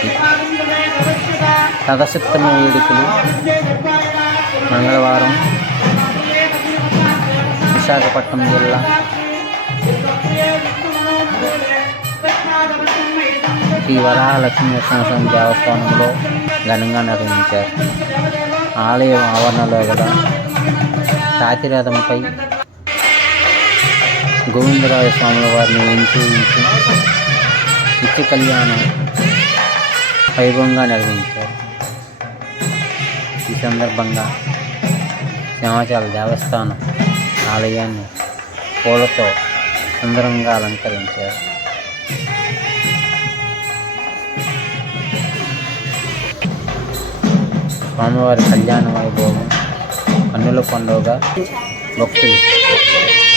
జయంతి రథసప్తమి వేడుకలు మంగళవారం విశాఖపట్నం జిల్లా శ్రీ వరాహలక్ష్మీ నరసింహస్వామి దేవస్థానంలో ఘనంగా నిర్వహించారు. ఆలయం ఆవరణలో గల రాతిరథంపై గోవిందరాయ స్వాముల వారిని ఉంచి నిత్య కళ్యాణం వైభవంగా నిర్వహించారు. ఈ సందర్భంగా సింహాచల దేవస్థానం ఆలయాన్ని పూలతో సుందరంగా అలంకరించారు. స్వామివారి కళ్యాణ వైభవం కన్నుల పండుగగా భక్తులు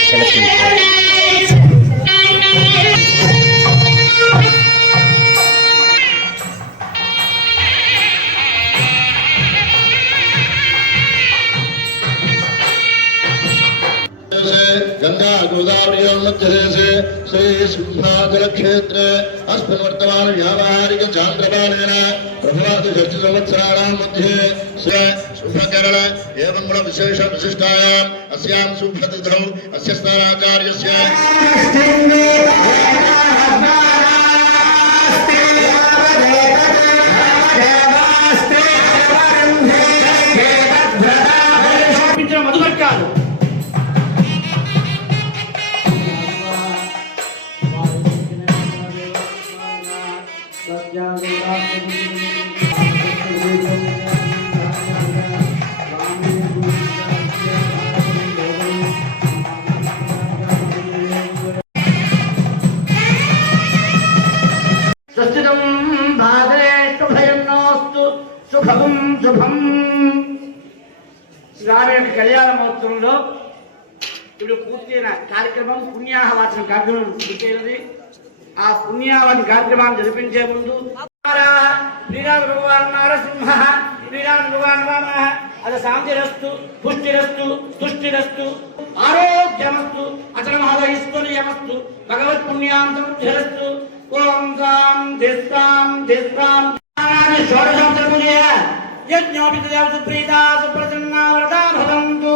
తిలకించారు. गंगा गोदावरी मध्यदेशे श्री सिंहाचल क्षेत्रे अस्मिन् वर्तमान व्यावहारिक चांद्रमानेन प्रभवाद षष्ठ संवत्सराणां मध्ये शुभकरण एवं गुण विशेष विशिष्टायाम् अस्यां शुभतिथौ अस्य स्थानाचार्यस्य శుభం. స్వామి యొక్క కళ్యాణ మహోత్సవంలో ఇప్పుడు పూర్తయిన కార్యక్రమం పుణ్యాహవాచన కార్యక్రమం పూర్తయినది. ఆ పుణ్యాహవాచన కార్యక్రమాన్ని జరిపించే ముందు శ్రీరామ భగవాన్ నరసింహ శ్రీరామ భగవాన్ వామన అది శాంతిరస్తు పుష్టిరస్తు తుష్టిరస్తు ఆరోగ్యమస్తు అచల మహోదయస్తు భగవత్ పుణ్యాంతం ధరస్తు. ఓం సాం ధిస్తాం ధిస్తాం షోడశోత్తరములే యజ్ఞోపి సుప్రీతా సుప్రసన్నా వ్రతా భవంతు.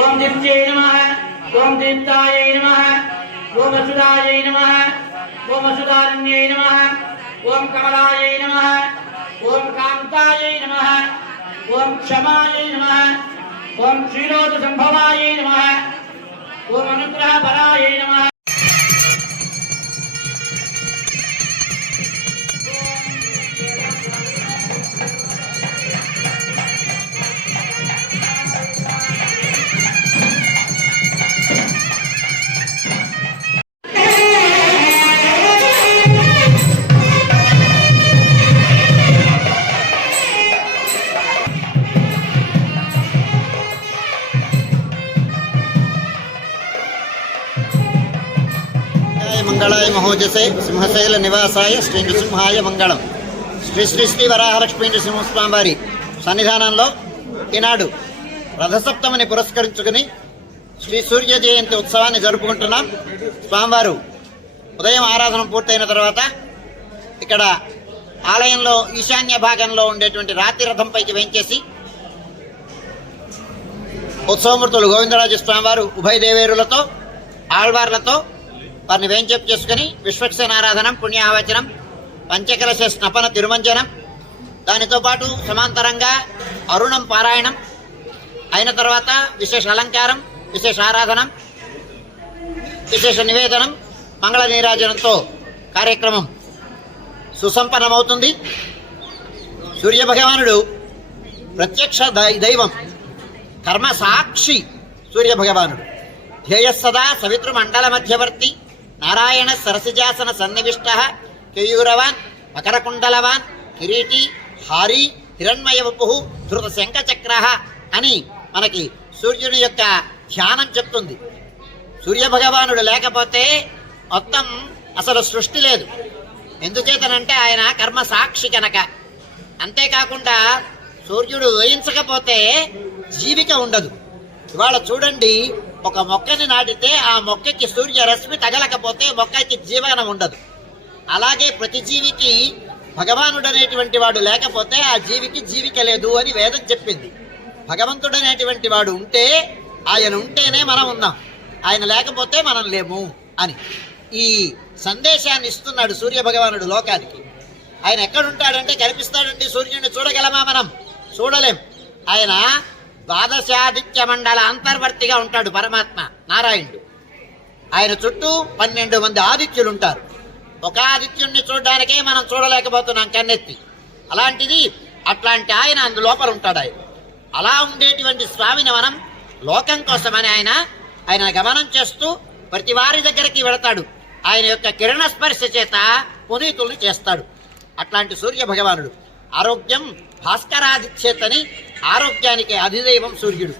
ओम दीप्त्यै नमः, ओम दीप्तायै नमः, ओम असुदायै नमः, ओम असुदारण्यै नमः, ओम कमलायै नमः, ओम कांतायै नमः, ओम क्षमायै नमः, ओम क्षीरोद संभवायै नमः, ओम अनुग्रह परायै नमः. మంగళాయ మహోజసే సింహశైల నివాసాయ శ్రీ నృసింహాయ మంగళం. శ్రీ శ్రీ శ్రీ వరాహలక్ష్మీ నృసింహస్వామి వారి సన్నిధానంలో ఈనాడు రథసప్తమిని పురస్కరించుకుని శ్రీ సూర్య జయంతి ఉత్సవాన్ని జరుపుకుంటున్నాం. స్వామివారు ఉదయం ఆరాధన పూర్తయిన తర్వాత ఇక్కడ ఆలయంలో ఈశాన్య భాగంలో ఉండేటువంటి రాతి రథంపైకి వేంచేసి ఉత్సవమూర్తులు గోవిందరాజు స్వామివారు ఉభయ దేవేరులతో ఆళ్వార్లతో వారిని వేంచేపు చేసుకుని విశ్వక్సేనారాధనం, పుణ్యావచనం, పంచకలశ స్నపన తిరుమంజనం, దానితో పాటు సమాంతరంగా అరుణం పారాయణం అయిన తర్వాత విశేష అలంకారం, విశేష ఆరాధనం, విశేష నివేదనం, మంగళ నీరాజనంతో కార్యక్రమం సుసంపన్నమవుతుంది. సూర్యభగవానుడు ప్రత్యక్ష దైవం, కర్మ సాక్షి సూర్యభగవానుడు. ధ్యేయస్సదా సవితృమండల మధ్యవర్తి నారాయణ సరసిజాసన సన్నివిష్ట కేయూరవాన్ మకరకుండలవాన్ కిరీటి హారీ హిరణ్మయ వపు ధృత శంఖచక్ర అని మనకి సూర్యుని యొక్క ధ్యానం చెప్తుంది. సూర్యభగవానుడు లేకపోతే మొత్తం అసలు సృష్టి లేదు. ఎందుచేతనంటే ఆయన కర్మ సాక్షి కనుక. అంతేకాకుండా సూర్యుడు ఉదయించకపోతే జీవిక ఉండదు. ఇవాళ చూడండి, ఒక మొక్కని నాటితే ఆ మొక్కకి సూర్యరశ్మి తగలకపోతే మొక్కకి జీవనం ఉండదు. అలాగే ప్రతి జీవికి భగవానుడు అనేటువంటి వాడు లేకపోతే ఆ జీవికి జీవిక లేదు అని వేదం చెప్పింది. భగవంతుడు అనేటువంటి వాడు ఉంటే, ఆయన ఉంటేనే మనం ఉన్నాం, ఆయన లేకపోతే మనం లేము అని ఈ సందేశాన్ని ఇస్తున్నాడు సూర్యభగవానుడు లోకానికి. ఆయన ఎక్కడుంటాడంటే కనిపిస్తాడండి. సూర్యుడిని చూడగలమా? మనం చూడలేం. ఆయన ద్వాదశాదిత్య మండల అంతర్వర్తిగా ఉంటాడు పరమాత్మ నారాయణుడు. ఆయన చుట్టూ 12 మంది ఆదిత్యులు ఉంటారు. ఒక ఆదిత్యుడిని చూడడానికే మనం చూడలేకపోతున్నాం కన్నెత్తి. అలాంటిది అట్లాంటి ఆయన అందులోపల ఉంటాడు. అలా ఉండేటువంటి స్వామిని మనం లోకం కోసమని ఆయన గమనం చేస్తూ ప్రతి వారి దగ్గరికి వెళతాడు. ఆయన యొక్క కిరణ స్పర్శ చేత పునీతుల్ని చేస్తాడు. అట్లాంటి సూర్య భగవానుడు. ఆరోగ్యం భాస్కరాదిచ్చేతని, ఆరోగ్యానికి అధిదైవం సూర్యుడు.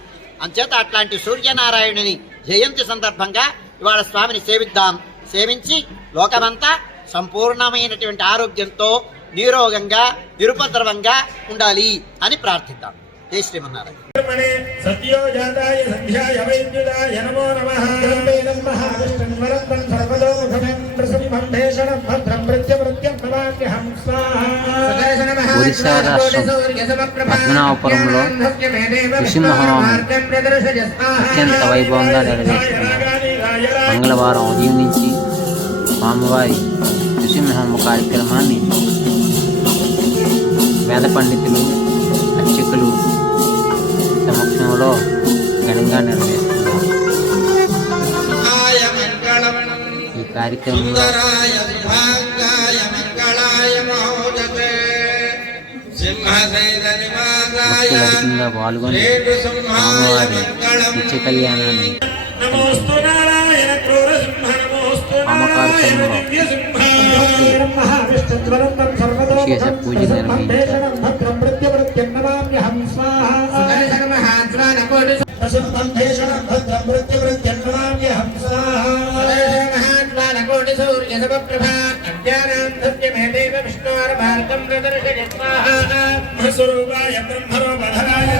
అంచేత అట్లాంటి సూర్యనారాయణుని జయంతి సందర్భంగా ఇవాళ స్వామిని సేవిద్దాం. సేవించి లోకమంతా సంపూర్ణమైనటువంటి ఆరోగ్యంతో నిరోగంగా నిరుపద్రవంగా ఉండాలి అని ప్రార్థిద్దాం. జై శ్రీమన్నారాయణ. సత్యోజాతాయ సంధ్యాయ వైద్యుదాయ నమో నమః. ఒడిశా రాష్ట్రం పద్మనాభపురంలో నృసింహహోమం అత్యంత వైభవంగా నెరవేరుస్తున్నారు. మంగళవారం ఉదయం నుంచి స్వామివారి నృసింహహోమ కార్యక్రమాన్ని వేద పండితులు, అర్చకులు సమక్షంలో ఘనంగా నిర్వహిస్తున్నారు. ఈ కార్యక్రమంలో భక్తులు అధికంగా పాల్గొని స్వామివారి నిత్య కళ్యాణాన్ని అమ్మకార్యంలో విశేష పూజలు నిర్వహించారు. స్వరూపాయ బ్రహ్మరోపధరాయ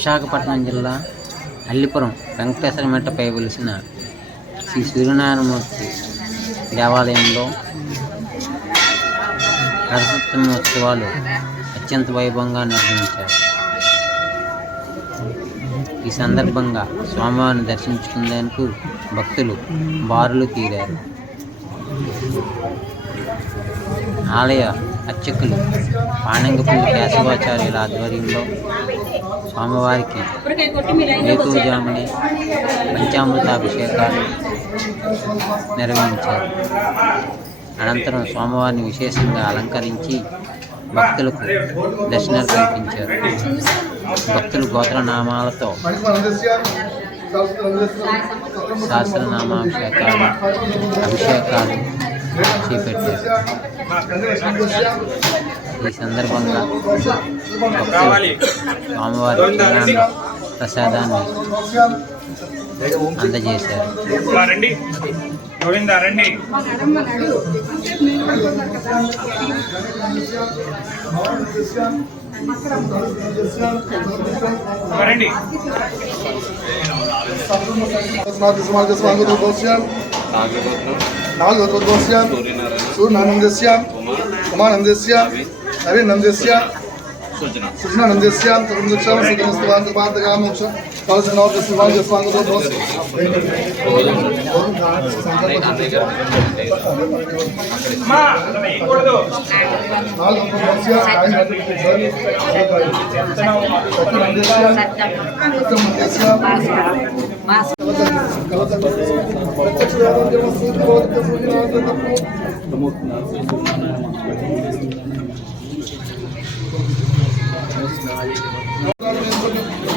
విశాఖపట్నం జిల్లా అల్లిపురం వెంకటేశ్వర మెట్టపై వెలిసిన శ్రీ సూర్యనారాయణమూర్తి దేవాలయంలో రథసప్తమోత్సవాలు అత్యంత వైభవంగా నిర్వహించారు. ఈ సందర్భంగా స్వామివారిని దర్శించుకునేందుకు భక్తులు బారులు తీరారు. ఆలయ అర్చకులు పాణంగపల్లి కేశవాచార్యుల ఆధ్వర్యంలో స్వామివారికి వేకువజామునే పంచామృతాభిషేకాలు నిర్వహించారు. అనంతరం స్వామివారిని విశేషంగా అలంకరించి భక్తులకు దర్శనాలు కల్పించారు. భక్తులు గోత్రనామాలతో సహస్రనామాభిషేకాలు అభిషేకాలు చేపట్టారు. ఈ సందర్భంగా భక్తులు స్వామివారి కళ్యాణ ప్రసాదాన్ని అందజేశారు. సూర్యనారాయణస్య ఉమానందస్య నవీనందస్య సృజనానందస్య సుఖమస్తవాంతపాంతకామోక్ష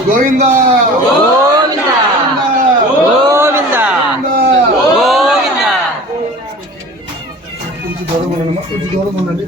గోవింద గోవింద గోవింద గోవింద. కొంచెం దూరం ఉండండి.